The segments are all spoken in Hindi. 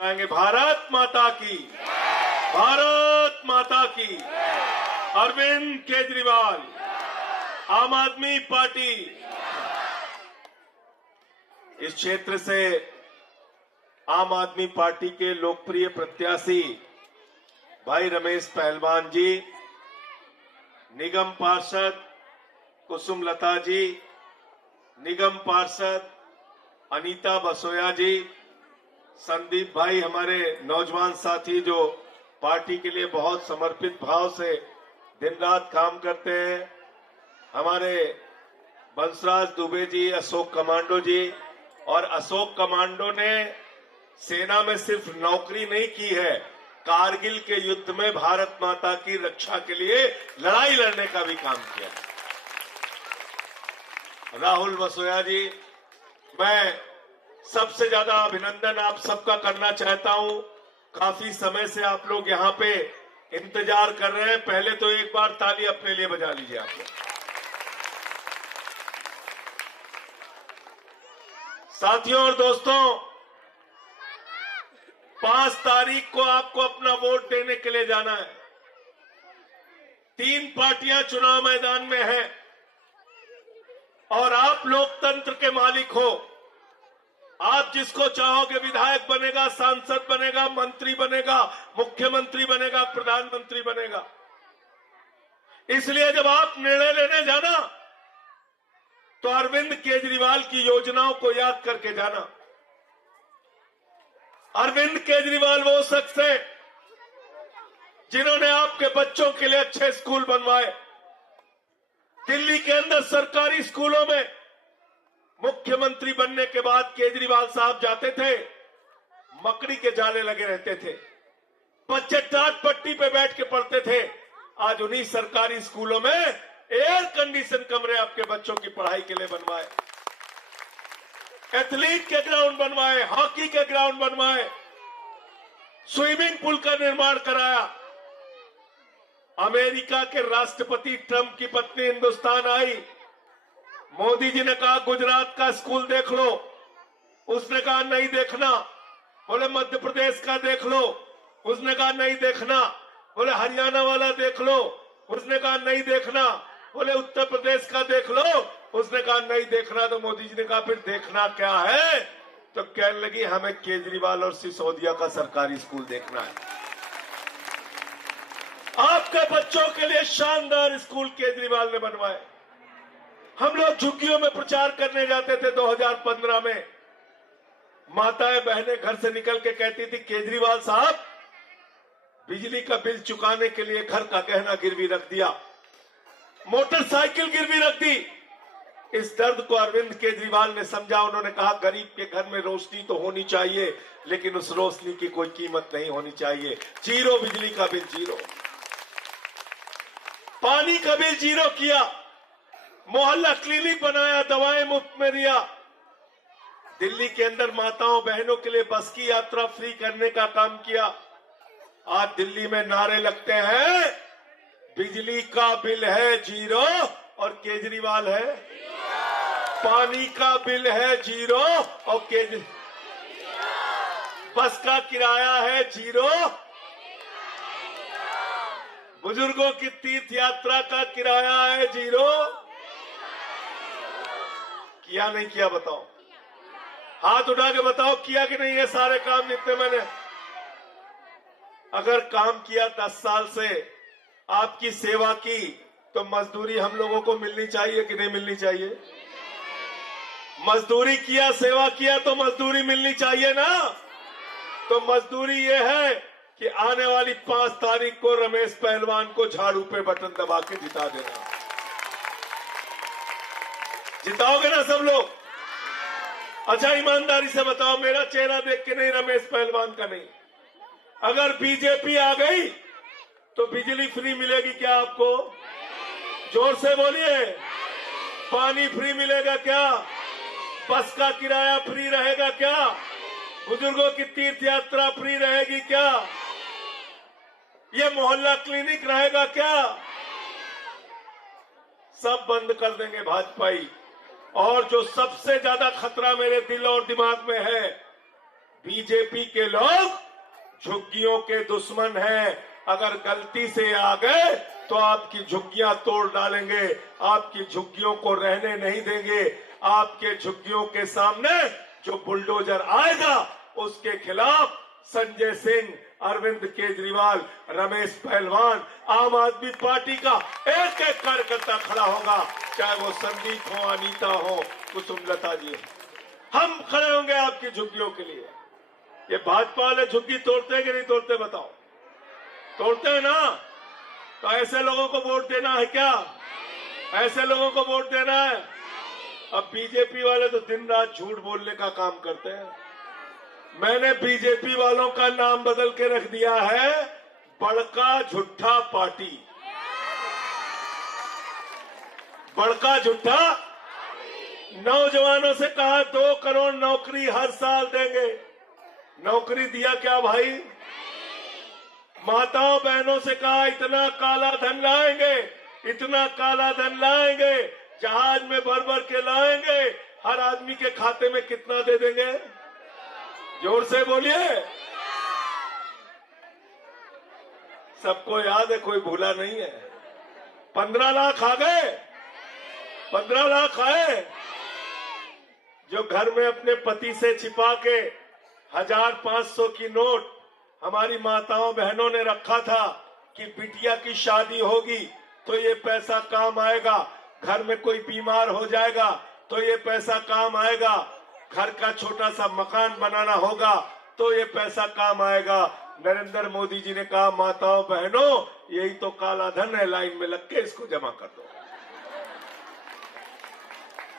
आएंगे। भारत माता की, भारत माता की। अरविंद केजरीवाल, आम आदमी पार्टी। इस क्षेत्र से आम आदमी पार्टी के लोकप्रिय प्रत्याशी भाई रमेश पहलवान जी, निगम पार्षद कुसुम लता जी, निगम पार्षद अनीता बसोया जी, संदीप भाई हमारे नौजवान साथी जो पार्टी के लिए बहुत समर्पित भाव से दिन रात काम करते हैं, हमारे बंसराज दुबे जी, अशोक कमांडो जी। और अशोक कमांडो ने सेना में सिर्फ नौकरी नहीं की है, कारगिल के युद्ध में भारत माता की रक्षा के लिए लड़ाई लड़ने का भी काम किया। राहुल बसोया जी, मैं सबसे ज्यादा अभिनंदन आप सबका करना चाहता हूं। काफी समय से आप लोग यहां पे इंतजार कर रहे हैं। पहले तो एक बार ताली अपने लिए बजा लीजिए आप लोग। साथियों और दोस्तों, 5 तारीख को आपको अपना वोट देने के लिए जाना है। 3 पार्टियां चुनाव मैदान में हैं और आप लोकतंत्र के मालिक हो। आप जिसको चाहोगे विधायक बनेगा, सांसद बनेगा, मंत्री बनेगा, मुख्यमंत्री बनेगा, प्रधानमंत्री बनेगा। इसलिए जब आप निर्णय लेने जाना तो अरविंद केजरीवाल की योजनाओं को याद करके जाना। अरविंद केजरीवाल वो शख्स है जिन्होंने आपके बच्चों के लिए अच्छे स्कूल बनवाए। दिल्ली के अंदर सरकारी स्कूलों में मुख्यमंत्री बनने के बाद केजरीवाल साहब जाते थे, मकड़ी के जाले लगे रहते थे, बच्चे टाट पट्टी पे बैठ के पढ़ते थे। आज उन्हीं सरकारी स्कूलों में एयर कंडीशन कमरे आपके बच्चों की पढ़ाई के लिए बनवाए, एथलीट के ग्राउंड बनवाए, हॉकी के ग्राउंड बनवाए, स्विमिंग पूल का निर्माण कराया। अमेरिका के राष्ट्रपति ट्रंप की पत्नी हिंदुस्तान आई, मोदी जी ने कहा गुजरात का स्कूल देख लो, उसने कहा नहीं देखना। बोले मध्य प्रदेश का देख लो, उसने कहा नहीं देखना। बोले हरियाणा वाला देख लो, उसने कहा नहीं देखना। बोले उत्तर प्रदेश का देख लो, उसने कहा नहीं देखना। तो मोदी जी ने कहा फिर देखना क्या है? तो कहने लगी हमें केजरीवाल और सिसोदिया का सरकारी स्कूल देखना है। आपके बच्चों के लिए शानदार स्कूल केजरीवाल ने बनवाए। हम लोग झुग्गियों में प्रचार करने जाते थे 2015 में। माताएं बहनें घर से निकल के कहती थी केजरीवाल साहब बिजली का बिल चुकाने के लिए घर का गहना गिरवी रख दिया, मोटरसाइकिल गिरवी रख दी। इस दर्द को अरविंद केजरीवाल ने समझा। उन्होंने कहा गरीब के घर में रोशनी तो होनी चाहिए, लेकिन उस रोशनी की कोई कीमत नहीं होनी चाहिए। जीरो बिजली का बिल, जीरो पानी का बिल जीरो किया, मोहल्ला क्लिनिक बनाया, दवाएं मुफ्त में दिया। दिल्ली के अंदर माताओं बहनों के लिए बस की यात्रा फ्री करने का काम किया। आज दिल्ली में नारे लगते हैं बिजली का बिल है जीरो और केजरीवाल है, पानी का बिल है जीरो और बस का किराया है जीरो, बुजुर्गों की तीर्थ यात्रा का किराया है जीरो। किया नहीं किया बताओ? हाथ उठा के बताओ किया कि नहीं? ये सारे काम जितने मैंने अगर काम किया 10 साल से आपकी सेवा की, तो मजदूरी हम लोगों को मिलनी चाहिए कि नहीं मिलनी चाहिए? मजदूरी किया, सेवा किया तो मजदूरी मिलनी चाहिए ना। तो मजदूरी ये है कि आने वाली 5 तारीख को रमेश पहलवान को झाड़ू पे बटन दबा के जिता देना। जिताओगे ना सब लोग? अच्छा ईमानदारी से बताओ, मेरा चेहरा देख के नहीं, रमेश पहलवान का नहीं। अगर बीजेपी आ गई तो बिजली फ्री मिलेगी क्या आपको? जोर से बोलिए। पानी फ्री मिलेगा क्या? बस का किराया फ्री रहेगा क्या? बुजुर्गों की तीर्थ यात्रा फ्री रहेगी क्या? ये मोहल्ला क्लिनिक रहेगा क्या? सब बंद कर देंगे भाजपाई। और जो सबसे ज्यादा खतरा मेरे दिल और दिमाग में है, बीजेपी के लोग झुग्गियों के दुश्मन हैं। अगर गलती से आ गए तो आपकी झुग्गियां तोड़ डालेंगे, आपकी झुग्गियों को रहने नहीं देंगे। आपके झुग्गियों के सामने जो बुलडोजर आएगा उसके खिलाफ संजय सिंह, अरविंद केजरीवाल, रमेश पहलवान, आम आदमी पार्टी का एक एक कार्यकर्ता खड़ा होगा, चाहे वो संदीप हो, अनीता हो, कुसुमलता जी हो। हम खड़े होंगे आपकी झुग्गियों के लिए। ये भाजपा वाले झुग्गी तोड़ते हैं कि नहीं तोड़ते बताओ? तोड़ते हैं ना? तो ऐसे लोगों को वोट देना है क्या? ऐसे लोगों को वोट देना है? अब बीजेपी वाले तो दिन रात झूठ बोलने का काम करते हैं। मैंने बीजेपी वालों का नाम बदल के रख दिया है बड़का झूठा पार्टी। बड़का झूठा। नौजवानों से कहा 2 करोड़ नौकरी हर साल देंगे। नौकरी दिया क्या भाई? माताओं बहनों से कहा इतना काला धन लाएंगे, इतना काला धन लाएंगे, जहाज में भर भर के लाएंगे, हर आदमी के खाते में कितना दे देंगे? जोर से बोलिए। सबको याद है, कोई भूला नहीं है। 15 लाख आ गए, 15 लाख आए। जो घर में अपने पति से छिपा के 1500 की नोट हमारी माताओं बहनों ने रखा था कि बिटिया की शादी होगी तो ये पैसा काम आएगा, घर में कोई बीमार हो जाएगा तो ये पैसा काम आएगा, घर का छोटा सा मकान बनाना होगा तो ये पैसा काम आएगा। नरेंद्र मोदी जी ने कहा माताओं बहनों यही तो काला धन है, लाइन में लग के इसको जमा कर दो।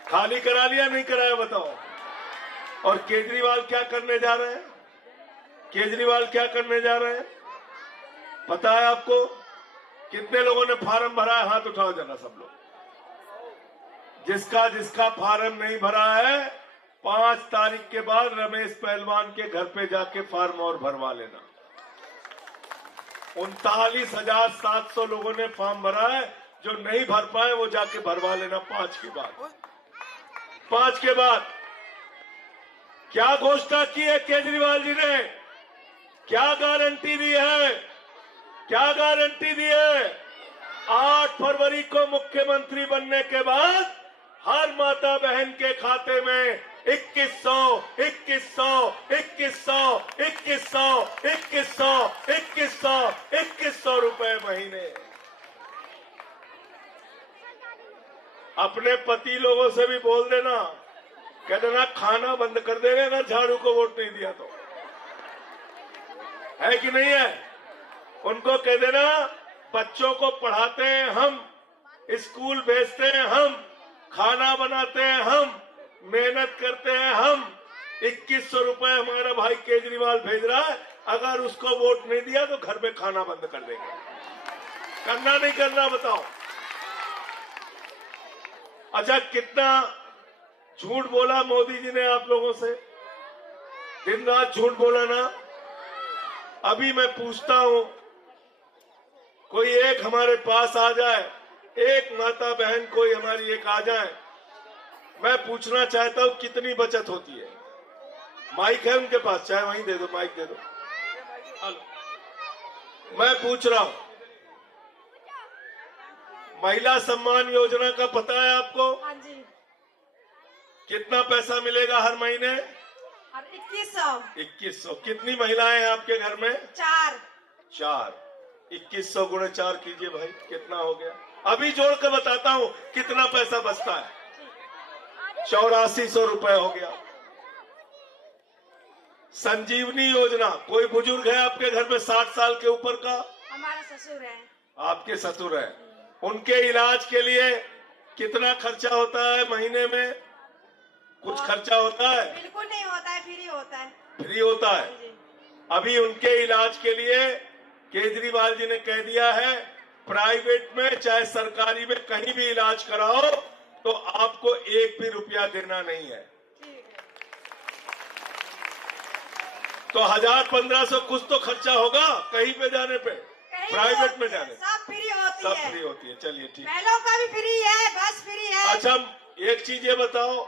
खाली करा लिया नहीं कराया बताओ? और केजरीवाल क्या करने जा रहे हैं? केजरीवाल क्या करने जा रहे हैं पता है आपको? कितने लोगों ने फार्म भरा है? हाथ उठाओ जरा सब लोग। जिसका जिसका फार्म नहीं भरा है 5 तारीख के बाद रमेश पहलवान के घर पे जाके फार्म और भरवा लेना। 39,700 लोगों ने फॉर्म भरा है, जो नहीं भर पाए वो जाके भरवा लेना 5 के बाद। 5 के बाद क्या घोषणा की है केजरीवाल जी ने? क्या गारंटी दी है? क्या गारंटी दी है? 8 फरवरी को मुख्यमंत्री बनने के बाद हर माता बहन के खाते में 2100, 2100, 2100, 2100, 2100, 2100, 2100 रुपए महीने। अपने पति लोगों से भी बोल देना, कह देना खाना बंद कर देंगे अगर झाड़ू को वोट नहीं दिया तो। है कि नहीं है? उनको कह देना बच्चों को पढ़ाते हैं हम, स्कूल भेजते हैं हम, खाना बनाते हैं हम, मेहनत करते हैं हम। 2100 रुपए हमारा भाई केजरीवाल भेज रहा है, अगर उसको वोट नहीं दिया तो घर में खाना बंद कर देंगे। करना नहीं करना बताओ? अच्छा कितना झूठ बोला मोदी जी ने आप लोगों से? दिन रात झूठ बोला ना। अभी मैं पूछता हूं, कोई एक हमारे पास आ जाए, एक माता बहन कोई हमारी एक आ जाए, मैं पूछना चाहता हूं कितनी बचत होती है? माइक है उनके पास? चाहे वहीं दे दो, माइक दे दो। मैं पूछ रहा हूं, महिला सम्मान योजना का पता है आपको? हाँ जी। कितना पैसा मिलेगा हर महीने? 2100। 2100। कितनी महिलाएं हैं आपके घर में? 4। 4। 2100 गुणे 4 कीजिए भाई, कितना हो गया? अभी जोड़ के बताता हूं कितना पैसा बचता है। 8400 रुपए हो गया। संजीवनी योजना, कोई बुजुर्ग है आपके घर में 60 साल के ऊपर का? हमारा ससुर है। आपके ससुर है, उनके इलाज के लिए कितना खर्चा होता है महीने में? कुछ खर्चा होता है? बिल्कुल नहीं होता है, फ्री होता है। फ्री होता है। अभी उनके इलाज के लिए केजरीवाल जी ने कह दिया है प्राइवेट में चाहे सरकारी में कहीं भी इलाज कराओ तो आपको 1 भी रुपया देना नहीं है। तो 1000-1500 कुछ तो खर्चा होगा कहीं पे जाने पे, प्राइवेट में जाने। सब फ्री होती है। सब फ्री होती है। चलिए ठीक। महिलाओं का भी फ्री है, बस फ्री है। अच्छा एक चीज ये बताओ,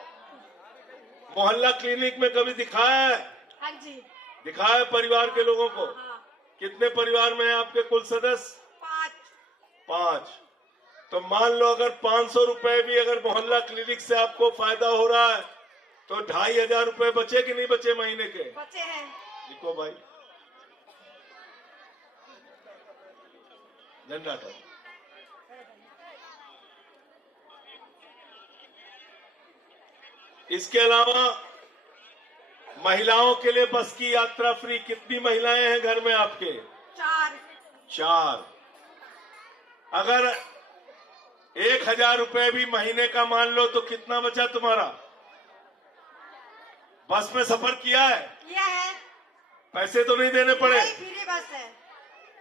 मोहल्ला क्लिनिक में कभी दिखाया है? हाँ जी। दिखाए परिवार के लोगों को। हाँ। कितने परिवार में है आपके कुल सदस्य? 5। 5। तो मान लो अगर 500 रुपए भी अगर मोहल्ला क्लिनिक से आपको फायदा हो रहा है तो 2500 रुपए बचे कि नहीं बचे महीने के? बच्चे हैं। लिखो भाई, झंडा तो इसके अलावा महिलाओं के लिए बस की यात्रा फ्री। कितनी महिलाएं हैं घर में आपके? 4। 4। अगर 1000 रुपए भी महीने का मान लो तो कितना बचा तुम्हारा? बस में सफर किया है? किया है। पैसे तो नहीं देने पड़े? नहीं, फ्री बस है।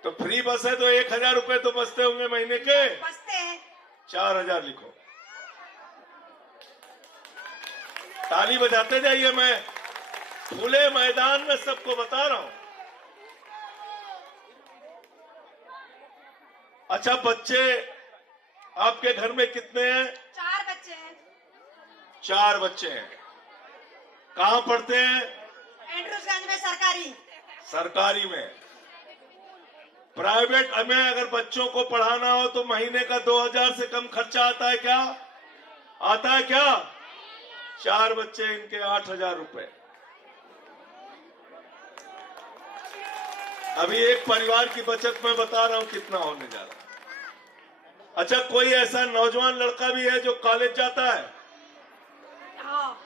तो फ्री बस है तो 1000 रुपए तो बचते होंगे महीने के? बचते हैं। 4000 लिखो। ताली बजाते जाइए, मैं खुले मैदान में सबको बता रहा हूं। अच्छा, बच्चे आपके घर में कितने हैं? 4 बच्चे हैं। 4 बच्चे हैं। कहां पढ़ते हैं? एंड्रूसगंज में सरकारी। सरकारी में। प्राइवेट में अगर बच्चों को पढ़ाना हो तो महीने का 2000 से कम खर्चा आता है क्या? आता है क्या? 4 बच्चे, इनके 8000 रुपए। अभी एक परिवार की बचत मैं बता रहा हूं कितना होने जा रहा है। अच्छा, कोई ऐसा नौजवान लड़का भी है जो कॉलेज जाता है? हाँ।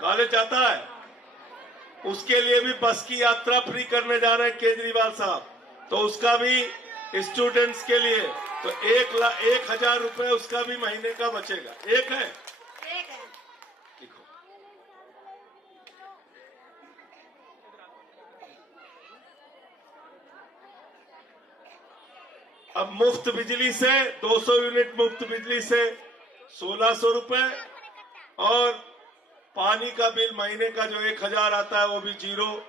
कॉलेज जाता है, उसके लिए भी बस की यात्रा फ्री करने जा रहे हैं केजरीवाल साहब। तो उसका भी स्टूडेंट्स के लिए तो 1000 रुपए उसका भी महीने का बचेगा। एक है? एक है। देखो, अब मुफ्त बिजली से 200 यूनिट मुफ्त बिजली से 1600 रुपए, और पानी का बिल महीने का जो 1000 आता है वो भी 0,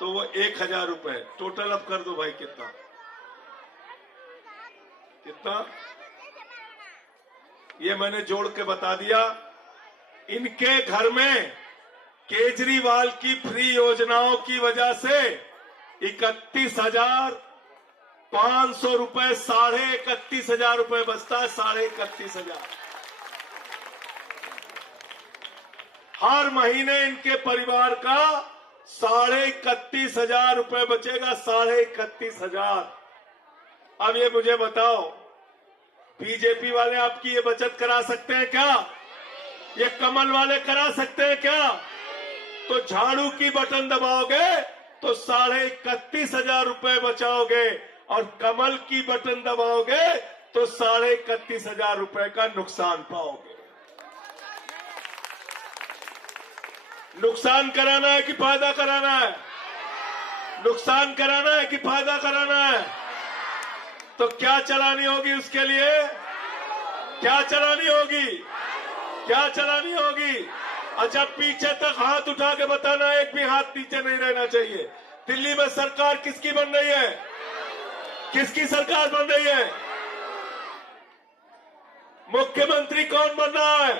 तो वो 1000 रुपए। टोटल अब कर दो भाई, कितना कितना? ये मैंने जोड़ के बता दिया। इनके घर में केजरीवाल की फ्री योजनाओं की वजह से 31,500 रुपए, 31,500 रुपए बचता है। 31,500 हर महीने इनके परिवार का 31,500 रुपए बचेगा। 31,500। अब ये मुझे बताओ, बीजेपी वाले आपकी ये बचत करा सकते हैं क्या? ये कमल वाले करा सकते हैं क्या? तो झाड़ू की बटन दबाओगे तो 31,500 रुपए बचाओगे, और कमल की बटन दबाओगे तो 31,500 रुपए का नुकसान पाओगे। नुकसान कराना है कि फायदा कराना है? नुकसान कराना है कि फायदा कराना है? तो क्या चलानी होगी उसके लिए? क्या चलानी होगी? क्या चलानी होगी? अच्छा, पीछे तक हाथ उठा के बताना, एक भी हाथ नीचे नहीं रहना चाहिए। दिल्ली में सरकार किसकी बन रही है? किसकी सरकार बन रही है? मुख्यमंत्री कौन बन रहा है?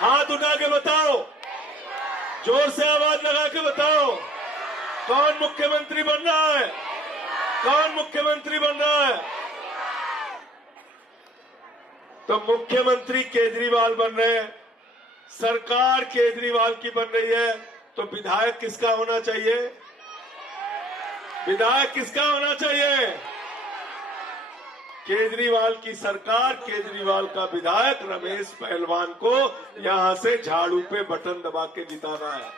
हाथ उठा के बताओ, जोर से आवाज लगा के बताओ, कौन मुख्यमंत्री बन रहा है? कौन मुख्यमंत्री बन रहा है? तो मुख्यमंत्री केजरीवाल बन रहे हैं, सरकार केजरीवाल की बन रही है। तो विधायक किसका होना चाहिए? विधायक किसका होना चाहिए? केजरीवाल की सरकार, केजरीवाल का विधायक रमेश पहलवान को यहां से झाड़ू पे बटन दबा के जिताना है।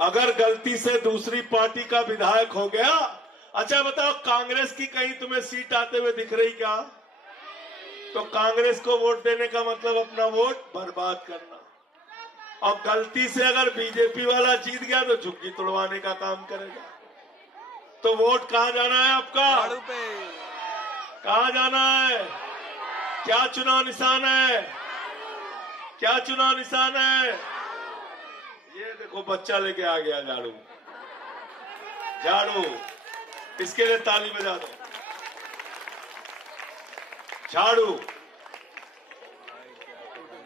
अगर गलती से दूसरी पार्टी का विधायक हो गया, अच्छा बताओ, कांग्रेस की कहीं तुम्हें सीट आते हुए दिख रही क्या? तो कांग्रेस को वोट देने का मतलब अपना वोट बर्बाद करना। और गलती से अगर बीजेपी वाला जीत गया तो झुग्गी तोड़वाने का काम करेगा। तो वोट कहां जाना है आपका? झाड़ू पे। कहां जाना है? क्या चुनाव निशान है? क्या चुनाव निशान है? ये देखो, बच्चा लेके आ गया झाड़ू। झाड़ू, इसके लिए ताली बजा दो। झाड़ू,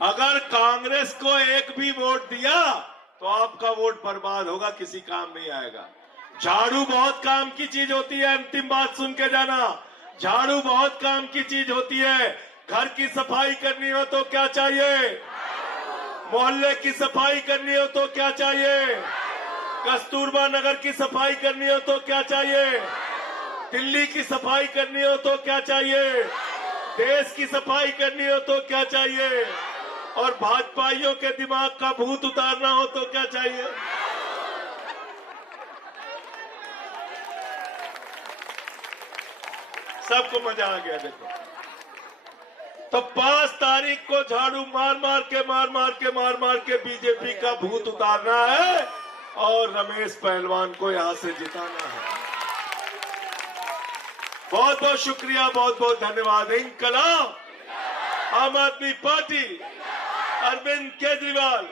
अगर कांग्रेस को एक भी वोट दिया तो आपका वोट बर्बाद होगा, किसी काम नहीं आएगा। झाड़ू बहुत काम की चीज होती है, अंतिम बात सुन के जाना। झाड़ू बहुत काम की चीज होती है। घर की सफाई करनी हो तो क्या चाहिए? मोहल्ले की सफाई करनी हो तो क्या चाहिए? कस्तूरबा नगर की सफाई करनी हो तो क्या चाहिए? दिल्ली की सफाई करनी हो तो क्या चाहिए? देश की सफाई करनी हो तो क्या चाहिए? और भाजपाइयों के दिमाग का भूत उतारना हो तो क्या चाहिए? सबको मजा आ गया। देखो, तो 5 तारीख को झाड़ू मार मार के बीजेपी का भूत उतारना है और रमेश पहलवान को यहां से जिताना है। बहुत बहुत शुक्रिया, बहुत बहुत धन्यवाद। इंकलाब, आम आदमी पार्टी, अरविंद केजरीवाल।